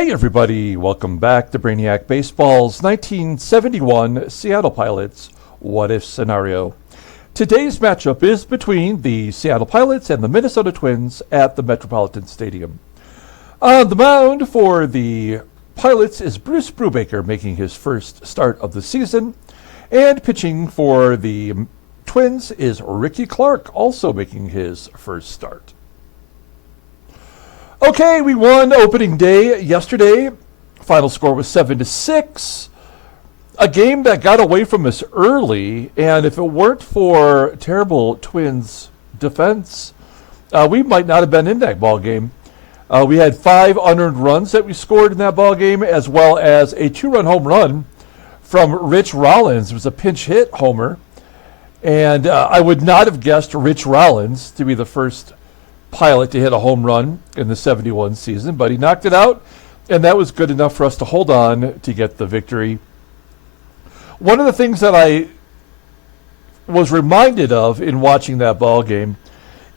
Hey everybody, welcome back to Brainiac Baseball's 1971 Seattle Pilots What If Scenario. Today's matchup is between the Seattle Pilots and the Minnesota Twins at the Metropolitan Stadium. On the mound for the Pilots is Bruce Brubaker, making his first start of the season, and pitching for the Twins is Rickey Clark, also making his first start. Okay, we won opening day yesterday. Final score was 7-6. A game that got away from us early, and if it weren't for terrible Twins defense, we might not have been in that ball game. We had 5 unearned runs that we scored in that ball game, as well as a 2-run home run from Rich Rollins. It was a pinch hit homer, and I would not have guessed Rich Rollins to be the first Pilot to hit a home run in the 71 season, but he knocked it out, and that was good enough for us to hold on to get the victory. One of the things that I was reminded of in watching that ball game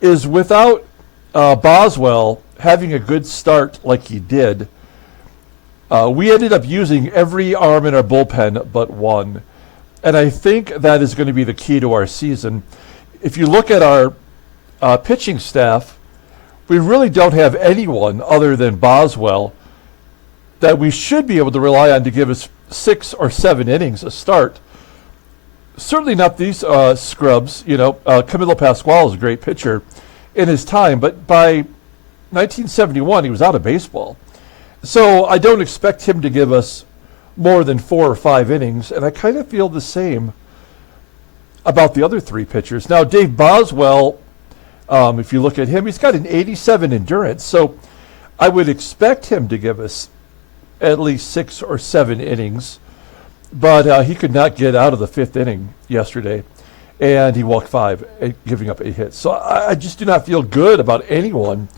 is without Boswell having a good start like he did, we ended up using every arm in our bullpen but one, and I think that is going to be the key to our season. If you look at our pitching staff, we really don't have anyone other than Boswell that we should be able to rely on to give us 6 or 7 innings a start. Certainly not these scrubs. Camilo Pascual is a great pitcher in his time, but by 1971 he was out of baseball. So I don't expect him to give us more than 4 or 5 innings, and I kind of feel the same about the other 3 pitchers. Now, Dave Boswell, if you look at him, he's got an 87 endurance, so I would expect him to give us at least 6 or 7 innings, but he could not get out of the 5th inning yesterday, and he walked 5, giving up 8 hits. So I just do not feel good about anyone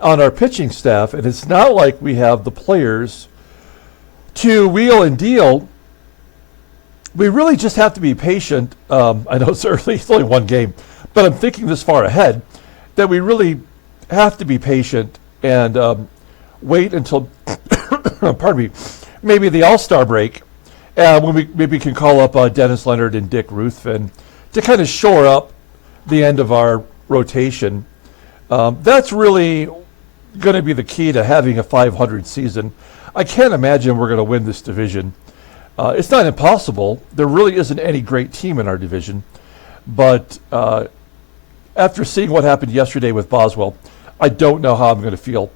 on our pitching staff, and it's not like we have the players to wheel and deal. We really just have to be patient. I know it's early, it's only one game, but I'm thinking this far ahead that we really have to be patient and wait until, pardon me, maybe the All-Star break, when we maybe can call up Dennis Leonard and Dick Ruthven to kind of shore up the end of our rotation. That's really going to be the key to having a 500 season. I can't imagine we're going to win this division. It's not impossible. There really isn't any great team in our division. But after seeing what happened yesterday with Boswell, I don't know how I'm going to feel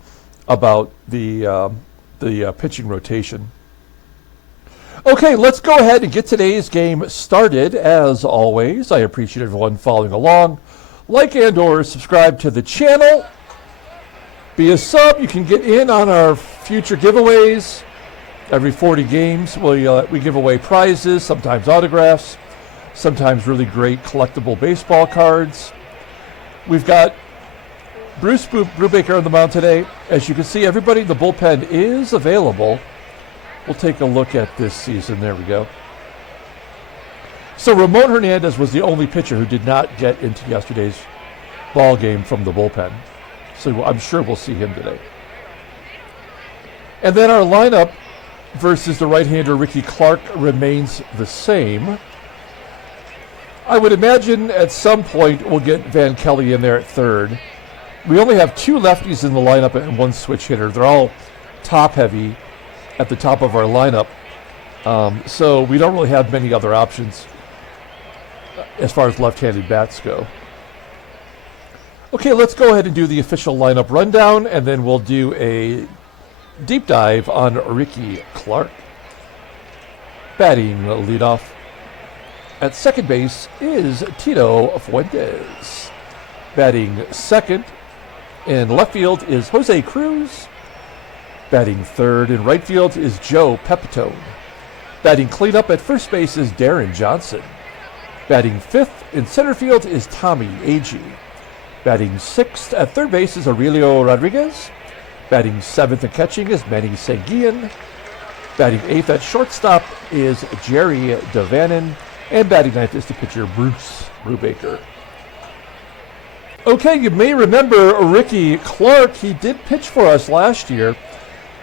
about the pitching rotation. Okay, let's go ahead and get today's game started. As always, I appreciate everyone following along. Like and or subscribe to the channel. Be a sub. You can get in on our future giveaways. Every 40 games, we give away prizes, sometimes autographs, sometimes really great collectible baseball cards. We've got Bruce Brubaker on the mound today. As you can see, everybody in the bullpen is available. We'll take a look at this season. There we go. So Ramon Hernandez was the only pitcher who did not get into yesterday's ball game from the bullpen. So I'm sure we'll see him today. And then our lineup versus the right-hander Rickey Clark remains the same. I would imagine at some point we'll get Van Kelly in there at third. We only have 2 lefties in the lineup and 1 switch hitter. They're all top-heavy at the top of our lineup. So we don't really have many other options as far as left-handed bats go. Okay, let's go ahead and do the official lineup rundown, and then we'll do a deep dive on Rickey Clark. Batting leadoff at second base is Tito Fuentes. Batting second in left field is Jose Cruz. Batting third in right field is Joe Pepitone. Batting cleanup at first base is Deron Johnson. Batting fifth in center field is Tommie, AGEE. Batting sixth at third base is Aurelio Rodriguez. Batting seventh and catching is Manny SANGUILLEN. Batting eighth at shortstop is Jerry DaVANON. And batting ninth is the pitcher Bruce Brubaker. Okay, you may remember Rickey Clark. He did pitch for us last year.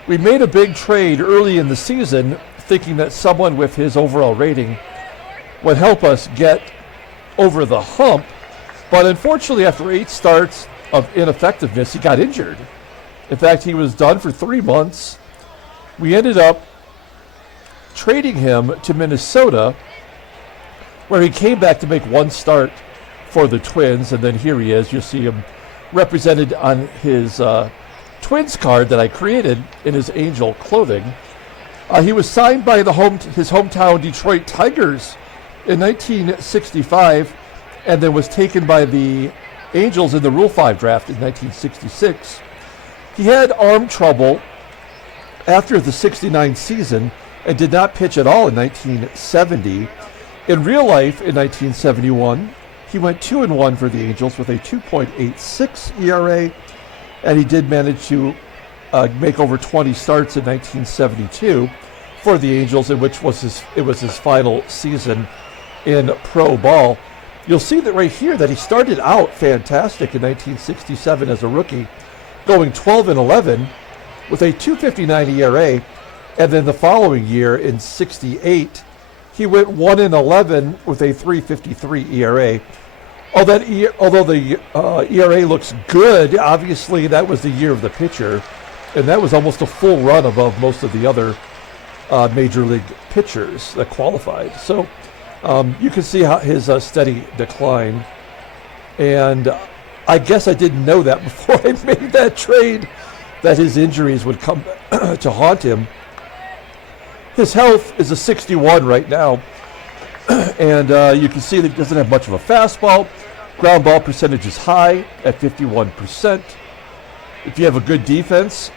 We made a big trade early in the season thinking that someone with his overall rating would help us get over the hump. But unfortunately, after 8 starts of ineffectiveness, he got injured. In fact, he was done for 3 months. We ended up trading him to Minnesota, where he came back to make 1 start for the Twins. And then here he is. You'll see him represented on his Twins card that I created in his Angel clothing. He was signed by his hometown Detroit Tigers in 1965, and then was taken by the Angels in the Rule 5 draft in 1966. He had arm trouble after the 69 season and did not pitch at all in 1970. In real life, in 1971, he went 2-1 for the Angels with a 2.86 ERA, and he did manage to make over 20 starts in 1972 for the Angels, in which was his final season in pro ball. You'll see that right here that he started out fantastic in 1967 as a rookie, going 12-11 with a 2.59 ERA, and then the following year in 68, he went 1-11 with a 3.53 ERA. Although the ERA looks good, obviously that was the year of the pitcher, and that was almost a full run above most of the other major league pitchers that qualified. So you can see how his steady decline. And I guess I didn't know that before I made that trade, that his injuries would come to haunt him. His health is a 61 right now. And you can see that he doesn't have much of a fastball. Ground ball percentage is high at 51%. If you have a good defense,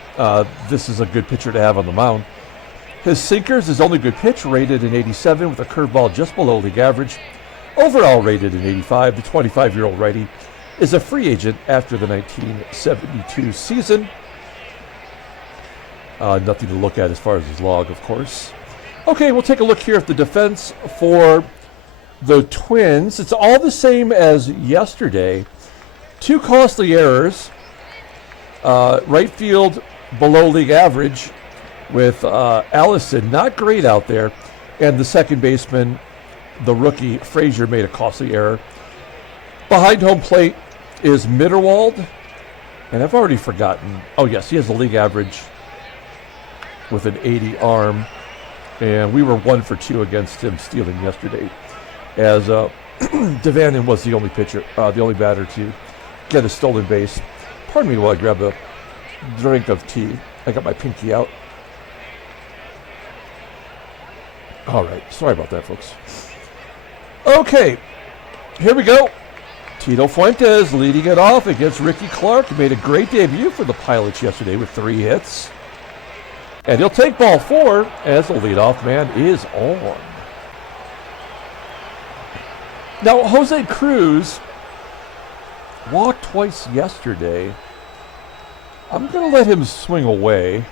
this is a good pitcher to have on the mound. His sinkers, his only good pitch, rated in 87 with a curveball just below league average. Overall rated in 85. The 25-year-old righty is a free agent after the 1972 season. Nothing to look at as far as his log, of course. Okay, we'll take a look here at the defense for the Twins. It's all the same as yesterday. 2 costly errors. Right field below league average with Allison, not great out there. And the second baseman, the rookie, FRAZIER, made a costly error. Behind home plate is MITTERWALD. And I've already forgotten. Oh, yes, he has the league average with an 80 arm. And we were 1 for 2 against him stealing yesterday, as DaVANON was the only pitcher, the only batter to get a stolen base. Pardon me while I grab a drink of tea. I got my pinky out. All right, sorry about that, folks. Okay, here we go. Tito Fuentes leading it off against Rickey Clark. He made a great debut for the Pilots yesterday with 3 hits. And he'll take ball 4 as the leadoff man is on. Now, Jose CRUZ walked twice yesterday. I'm going to let him swing away.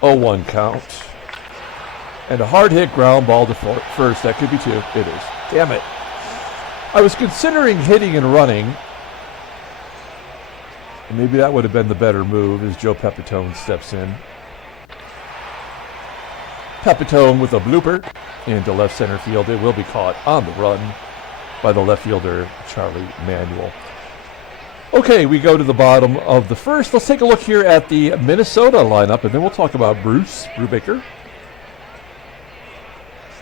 0-1 count. And a hard hit ground ball to first. That could be 2. It is. Damn it. I was considering hitting and running. And maybe that would have been the better move as Joe PEPITONE steps in. PEPITONE with a blooper into left center field. It will be caught on the run by the left fielder, Charlie Manuel. Okay, we go to the bottom of the first. Let's take a look here at the Minnesota lineup, and then we'll talk about Brubaker.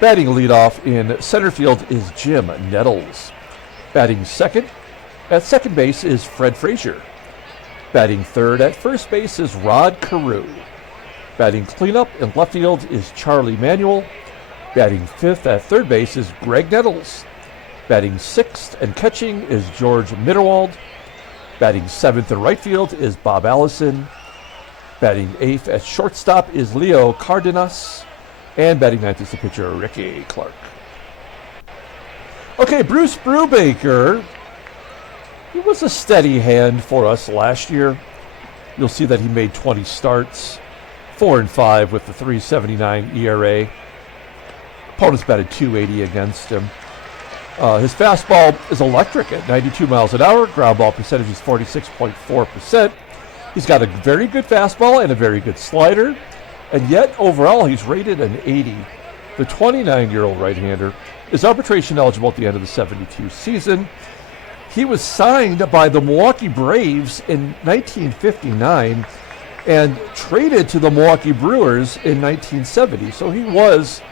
Batting leadoff in center field is Jim Nettles. Batting second at second base is Fred Frazier. Batting third at first base is Rod Carew. Batting cleanup in left field is Charlie Manuel. Batting fifth at third base is Graig Nettles. Batting sixth and catching is George MITTERWALD. Batting seventh in right field is Bob Allison. Batting eighth at shortstop is Leo Cardenas. And batting ninth is the pitcher Rickey Clark. Okay, Bruce Brubaker. He was a steady hand for us last year. You'll see that he made 20 starts, 4-5 with the 3.79 ERA. Opponents batted .280 against him. His fastball is electric at 92 miles an hour. Ground ball percentage is 46.4%. He's got a very good fastball and a very good slider, and yet overall he's rated an 80. The 29-year-old right-hander is arbitration eligible at the end of the 72 season. He was signed by the Milwaukee Braves in 1959 and traded to the Milwaukee Brewers in 1970. So he was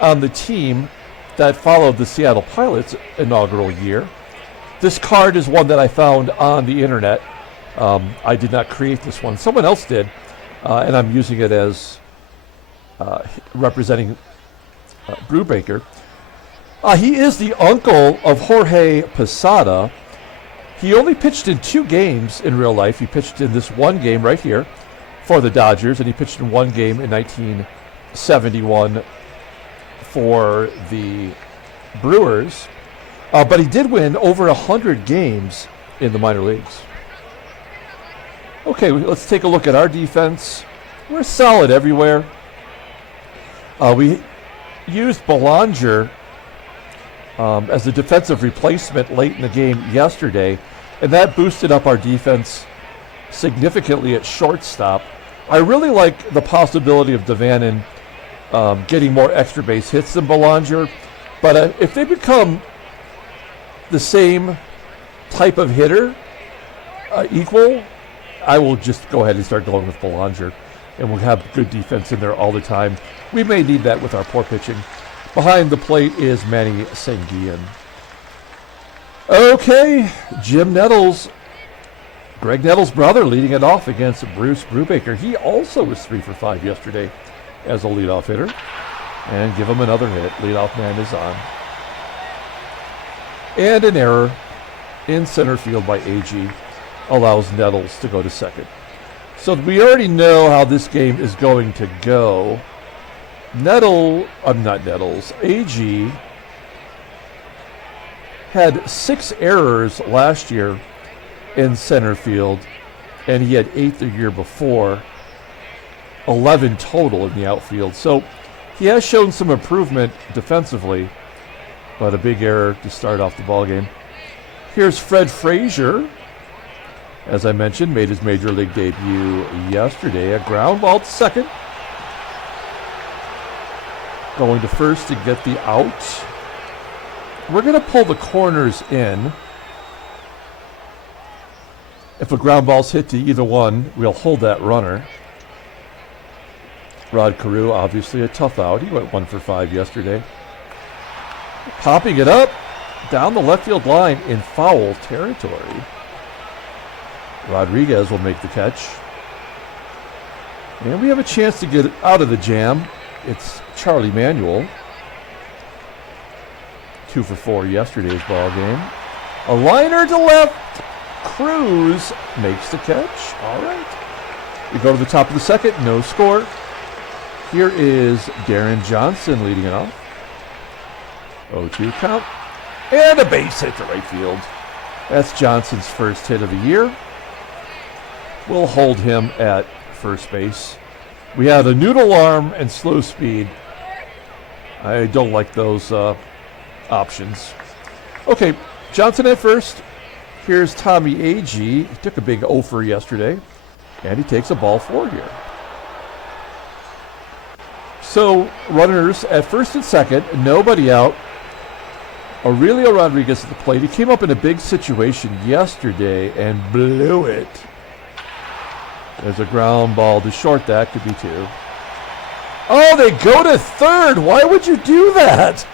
on the team that followed the Seattle Pilots' inaugural year. This card is one that I found on the internet. I did not create this one. Someone else did, and I'm using it as representing Brubaker. He is the uncle of Jorge Posada. He only pitched in 2 games in real life. He pitched in this one game right here for the Dodgers, and he pitched in one game in 1971 for the Brewers. But he did win over 100 games in the minor leagues. Okay, let's take a look at our defense. We're solid everywhere. We used Belanger as a defensive replacement late in the game yesterday, and that boosted up our defense significantly at shortstop. I really like the possibility of DaVANON getting more extra base hits than Belanger, but if they become the same type of hitter, equal, I will just go ahead and start going with Belanger, and we'll have good defense in there all the time. We may need that with our poor pitching. Behind the plate is Manny SANGUILLEN. Okay, Jim Nettles, Graig Nettles' brother, leading it off against Bruce Brubaker. He also was 3 for 5 yesterday as a leadoff hitter. And give him another hit. Leadoff man is on. And an error in center field by AGEE allows Nettles to go to second. So we already know how this game is going to go. AGEE had 6 errors last year in center field, and he had 8 the year before, 11 total in the outfield. So he has shown some improvement defensively, but a big error to start off the ballgame. Here's Fred Frazier. As I mentioned, made his major league debut yesterday. A ground ball to second. Going to first to get the out. We're going to pull the corners in. If a ground ball's hit to either one, we'll hold that runner. CAREW, obviously a tough out. He went 1 for 5 yesterday. Popping it up down the left field line in foul territory. Rodriguez will make the catch. And we have a chance to get out of the jam. It's Charlie Manuel. 2 for 4 yesterday's ball game. A liner to left. CRUZ makes the catch. All right. We go to the top of the second. No score. Here is Deron Johnson leading it off. 0-2 count. And a base hit to right field. That's Johnson's first hit of the year. We'll hold him at first base. We have a noodle arm and slow speed. I don't like those options. Okay, Johnson at first. Here's Tommie AGEE. He took a big offer yesterday, and he takes a ball 4 here. So runners at first and second, nobody out. Aurelio Rodriguez at the plate. He came up in a big situation yesterday and blew it. There's a ground ball to short. That could be 2. Oh, they go to third. Why would you do that?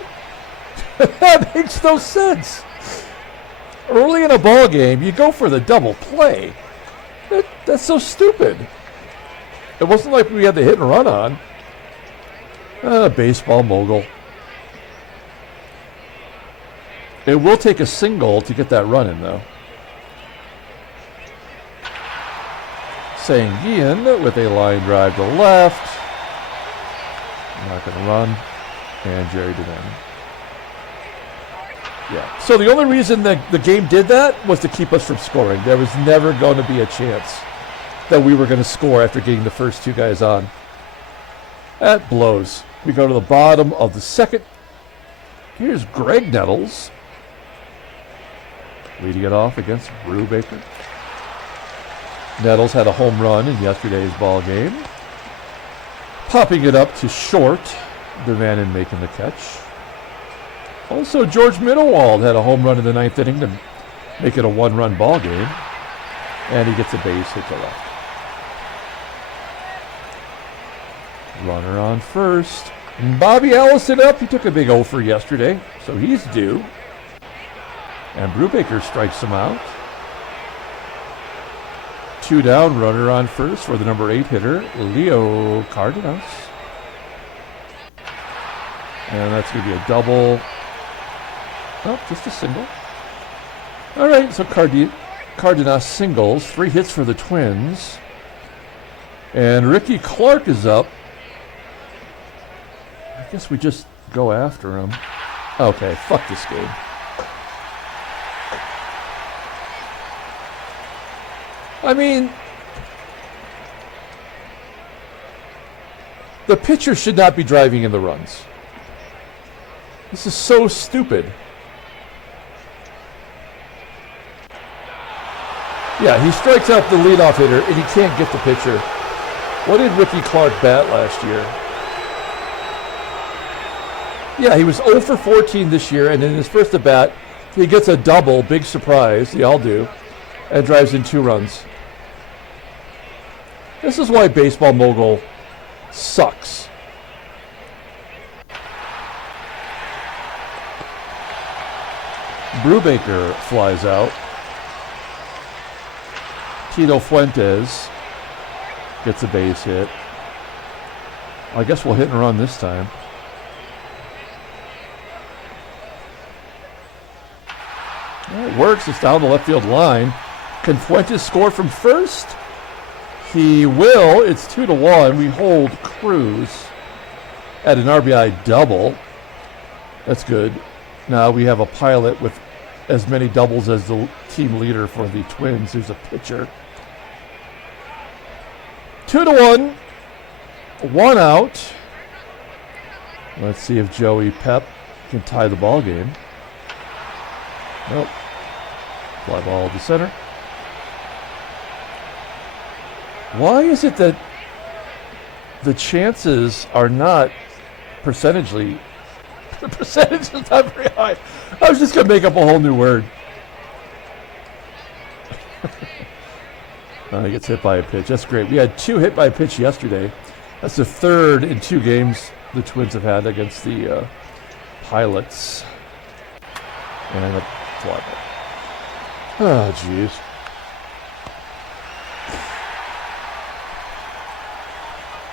That makes no sense. Early in a ball game, you go for the double play. That's so stupid. It wasn't like we had the hit and run on. Baseball mogul. It will take a single to get that run in, though. SANGUILLEN with a line drive to left. Not going to run. And Jerry DaVannon. Yeah. So the only reason that the game did that was to keep us from scoring. There was never going to be a chance that we were going to score after getting the first 2 guys on. That blows. We go to the bottom of the second. Here's Graig Nettles leading it off against Brubaker. Nettles had a home run in yesterday's ball game. Popping it up to short. DaVANON making the catch. Also, George MITTERWALD had a home run in the 9th inning to make it a 1-run ball game. And he gets a base hit to left. Runner on first. And Bobby Allison up. He took a big 0 for yesterday, so he's due. And Brubaker strikes him out. 2 down, runner on first for the number 8 hitter, Leo Cardenas. And that's going to be a double. Oh, just a single. All right, so Cardenas singles. 3 hits for the Twins. And Rickey Clark is up. I guess we just go after him. Okay, fuck this game. I mean, the pitcher should not be driving in the runs. This is so stupid. Yeah, he strikes out the leadoff hitter, and he can't get the pitcher. What did Rickey Clark bat last year? Yeah, he was 0 for 14 this year, and in his first at bat, he gets a double, big surprise, they all do, and drives in 2 runs. This is why Baseball Mogul sucks. Brubaker flies out. Tito Fuentes gets a base hit. I guess we'll hit and run this time. Well, it works. It's down the left field line. Can Fuentes score from first? He will. It's 2-1. We hold CRUZ at an RBI double. That's good. Now we have a pilot with as many doubles as the team leader for the Twins. There's a pitcher. 2-1. 1 out. Let's see if Joey Pep can tie the ball game. Nope. Fly ball to center. Why is it that the chances are not percentagely? The percentage is not very high. I was just going to make up a whole new word. He gets hit by a pitch. That's great. We had 2 hit by a pitch yesterday. That's the 3rd in 2 games the Twins have had against the Pilots. And a fly ball. Oh, jeez.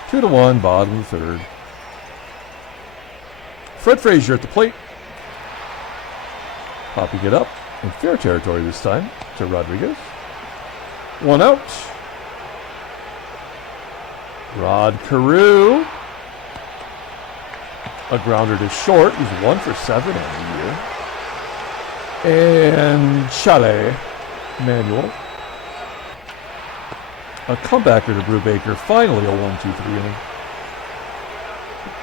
Two to one, bottom of the 3rd. Fred Frazier at the plate. Popping it up in fair territory this time to Rodriguez. 1 out. Rod Carew. A grounder to short. He's 1 for 7 on the year. And Chale Manuel. A comebacker to Brubaker. Finally a 1-2-3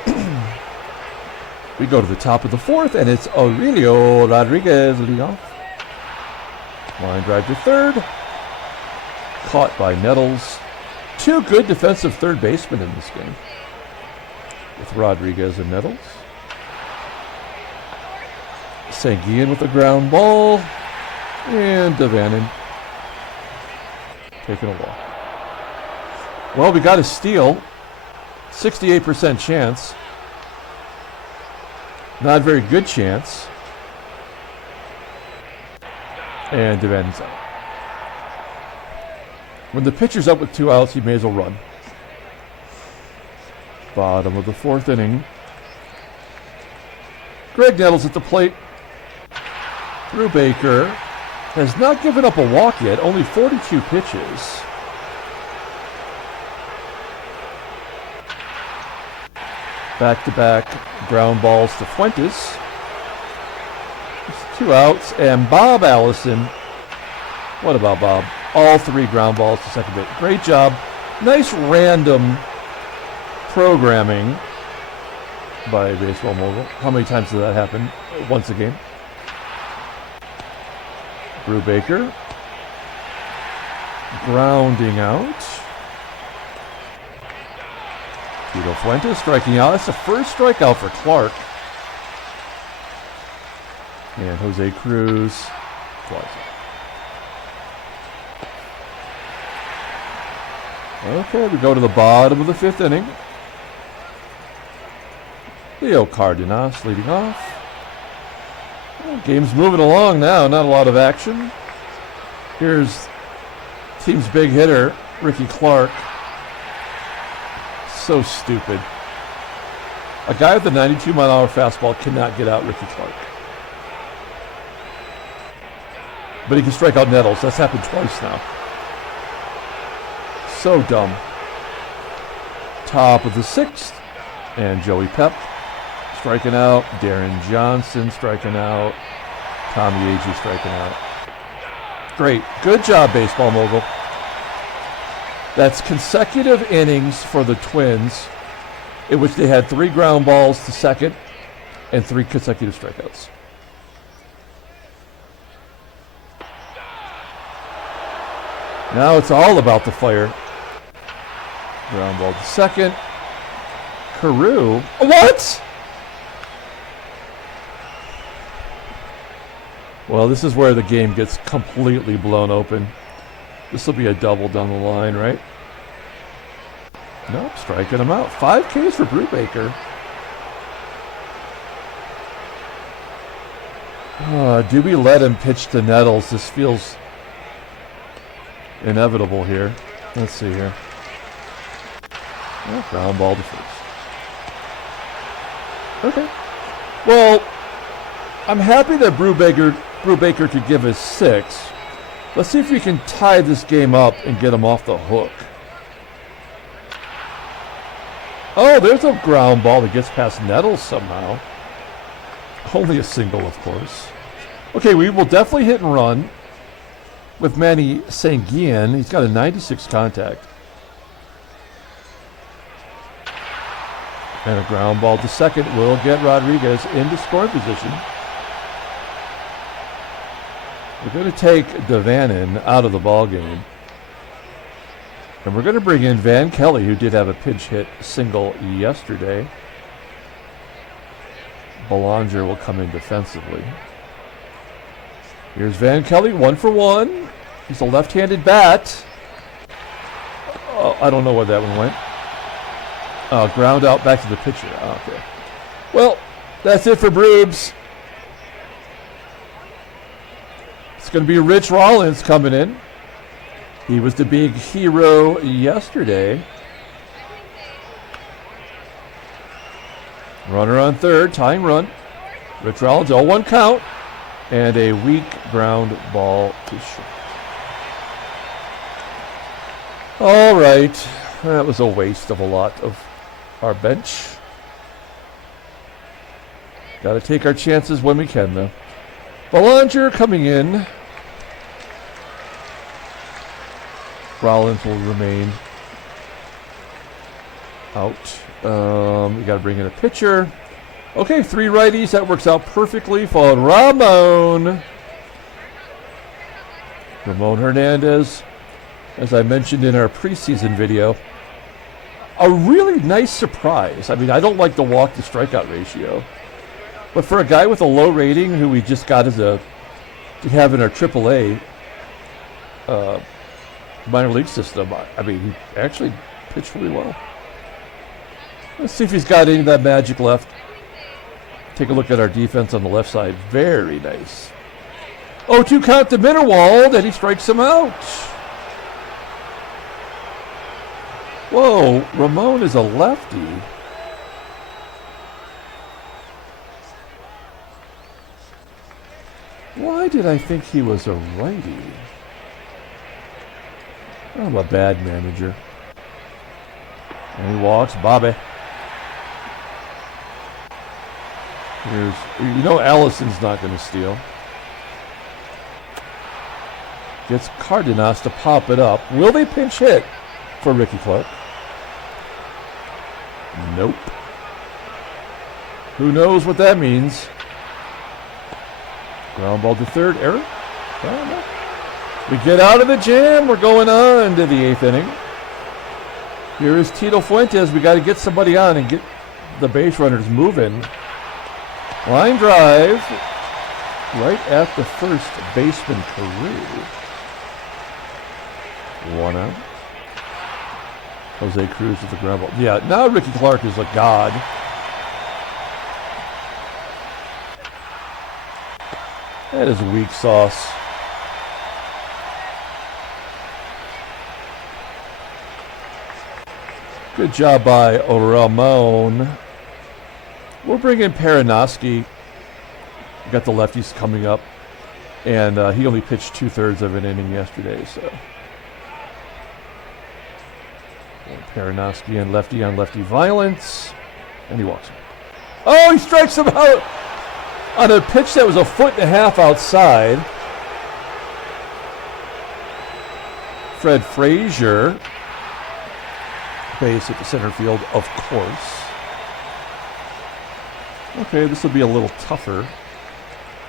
inning. We go to the top of the 4th, and it's Aurelio Rodriguez leadoff. Line drive to 3rd. Caught by Nettles. 2 good defensive third basemen in this game, with Rodriguez and Nettles. SANGUILLEN with a ground ball. And DaVANON taking a walk. Well, we got a steal. 68% chance. Not a very good chance. And DaVANON's out. When the pitcher's up with 2 outs, he may as well run. Bottom of the 4th inning. Graig Nettles at the plate. Brubaker has not given up a walk yet, only 42 pitches. Back-to-back ground balls to Fuentes. Just 2 outs, and Bob Allison. What about Bob? All 3 ground balls to second base. Great job. Nice random programming by Baseball Mogul. How many times does that happen? Once a game. Brubaker. grounding out. Tito Fuentes striking out. That's the first strikeout for Clark. And Jose Cruz flies out. Okay, we go to the bottom of the 5th inning. Leo Cardenas leading off. Well, game's moving along now, not a lot of action. Here's team's big hitter, Rickey Clark. So stupid. A guy with a 92-mile-an-hour fastball cannot get out Rickey Clark. But he can strike out Nettles. That's happened twice now. So dumb. Top of the 6th. And Joey Pep striking out. Darren Johnson striking out. Tommie AGEE striking out. Great. Good job, baseball mogul. That's consecutive innings for the Twins in which they had 3 ground balls to second and 3 consecutive strikeouts. Now it's all about the fire. Ground ball to second. CAREW. What? Well, this is where the game gets completely blown open. This will be a double down the line, right? Nope, striking him out. 5 Ks for Brubaker. Do we let him pitch to Nettles? This feels inevitable here. Let's see here. Oh, ground ball to first. Okay. Well, I'm happy that Brubaker could give us 6. Let's see if we can tie this game up and get him off the hook. Oh, there's a ground ball that gets past Nettles somehow. Only a single, of course. Okay, we will definitely hit and run with Manny SANGUILLEN. He's got a 96 contact. And a ground ball to second will get Rodriguez into scoring position. We're going to take DaVANON out of the ball game. And we're going to bring in Van Kelly, who did have a pinch hit single yesterday. Belanger will come in defensively. Here's Van Kelly, 1 for 1. He's a left-handed bat. Oh, I don't know where that one went. Ground out back to the pitcher. Okay. Well, that's it for Brubes. It's going to be Rich Rollins coming in. He was the big hero yesterday. Runner on third, tying run. Rich Rollins, 0-1 count. And a weak ground ball to short. All right. That was a waste of a lot of our bench. Got to take our chances when we can, though. Belanger coming in. Rollins will remain out. We got to bring in a pitcher. Okay, 3 righties. That works out perfectly. Following Ramon Hernandez, as I mentioned in our preseason video, a really nice surprise. I mean, I don't like the walk to strikeout ratio, but for a guy with a low rating who we just got to have in our AAA minor league system, I mean, he actually pitched really well. Let's see if he's got any of that magic left. Take a look at our defense on the left side. Very nice. 0-2 count to MITTERWALD, and he strikes him out. Whoa, Ramon is a lefty. Why did I think he was a righty? I'm a bad manager. And he walks Bobby. Here's, Allison's not going to steal. Gets Cardenas to pop it up. Will they pinch hit for Rickey Clark? Nope. Who knows what that means? Ground ball to third. Error? We get out of the jam. We're going on to the 8th inning. Here is Tito Fuentes. We got to get somebody on and get the base runners moving. Line drive right at the first baseman, CAREW. 1 out. Jose Cruz with the ground ball. Yeah, now Rickey Clark is a god. That is weak sauce. Good job by Aurelio. We'll bring in Perinoski. Got the lefties coming up. And he only pitched 2/3 of an inning yesterday, so. Perinoski and lefty on lefty violence. And he walks him. Oh, he strikes him out on a pitch that was 1.5 feet outside. Fred Frazier. Base at the center field, of course. Okay, this will be a little tougher.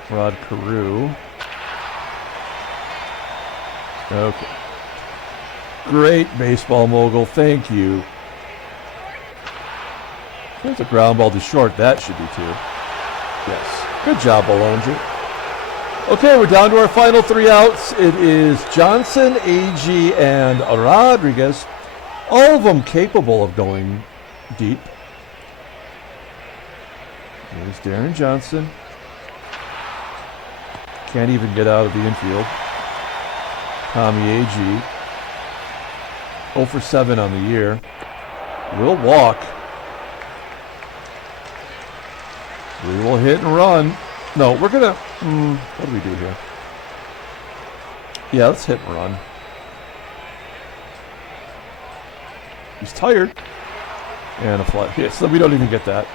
Rod CAREW. Okay. Great baseball mogul, thank you. There's a ground ball to short. That should be 2. Yes. Good job, Bologna. Okay, we're down to our final 3 outs. It is Johnson, AGEE, and Rodriguez. All of them capable of going deep. Here's Deron Johnson. Can't even get out of the infield. Tommie, AGEE. 0 for 7 on the year. We'll walk. We will hit and run. No, we're going to... what do we do here? Yeah, let's hit and run. He's tired. And a fly. Yeah, so we don't even get that.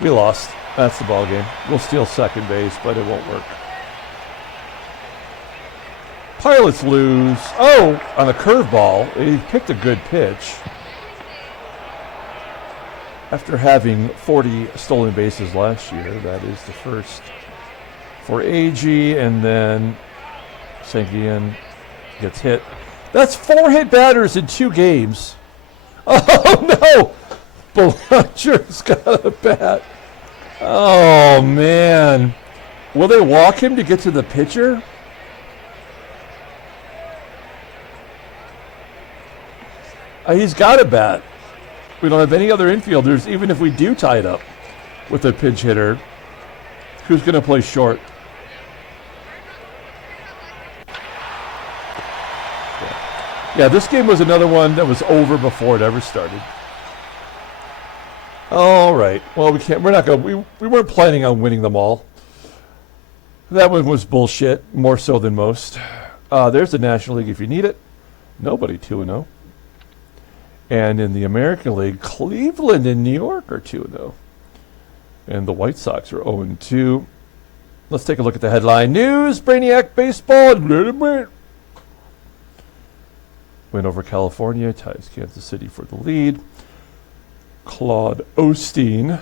We lost. That's the ball game. We'll steal second base, but it won't work. Pilots lose. Oh, on a curveball. He picked a good pitch. After having 40 stolen bases last year, that is the first for AGEE, and then SANGUILLEN gets hit. That's 4 hit batters in 2 games. Oh, no! Belanger's got a bat. Oh, man. Will they walk him to get to the pitcher? He's got a bat. We don't have any other infielders, even if we do tie it up with a pinch hitter. Who's going to play short? Yeah, this game was another one that was over before it ever started. All right. Well, we can't. We're not going. We weren't planning on winning them all. That one was bullshit, more so than most. There's the National League if you need it. Nobody 2-0. And in the American League, Cleveland and New York are 2-0. And the White Sox are 0-2. Let's take a look at the headline news. Brainiac baseball. Win over California. Ties Kansas City for the lead. Claude Osteen.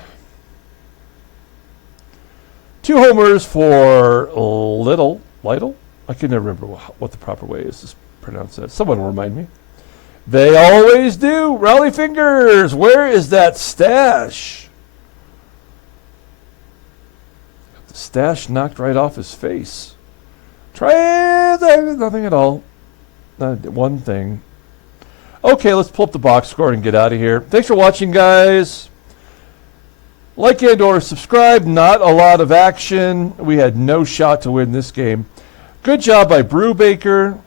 2 homers for Lytle. I can never remember what the proper way is to pronounce that. Someone will remind me. They always do. Rally fingers. Where is that stash? Got the stash knocked right off his face. Try it. Nothing at all. Not one thing. Okay, let's pull up the box score and get out of here. Thanks for watching, guys. Like and or subscribe. Not a lot of action. We had no shot to win this game. Good job by Brubaker.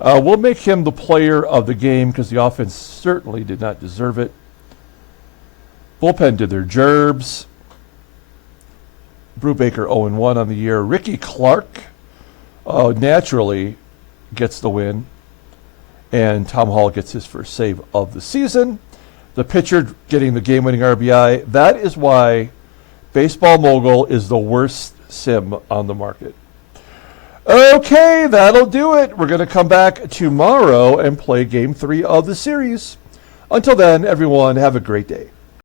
We'll make him the player of the game because the offense certainly did not deserve it. Bullpen did their gerbs. Brubaker 0-1 on the year. Rickey Clark naturally gets the win. And Tom Hall gets his first save of the season. The pitcher getting the game-winning RBI. That is why Baseball Mogul is the worst sim on the market. Okay, that'll do it. We're going to come back tomorrow and play Game 3 of the series. Until then, everyone, have a great day.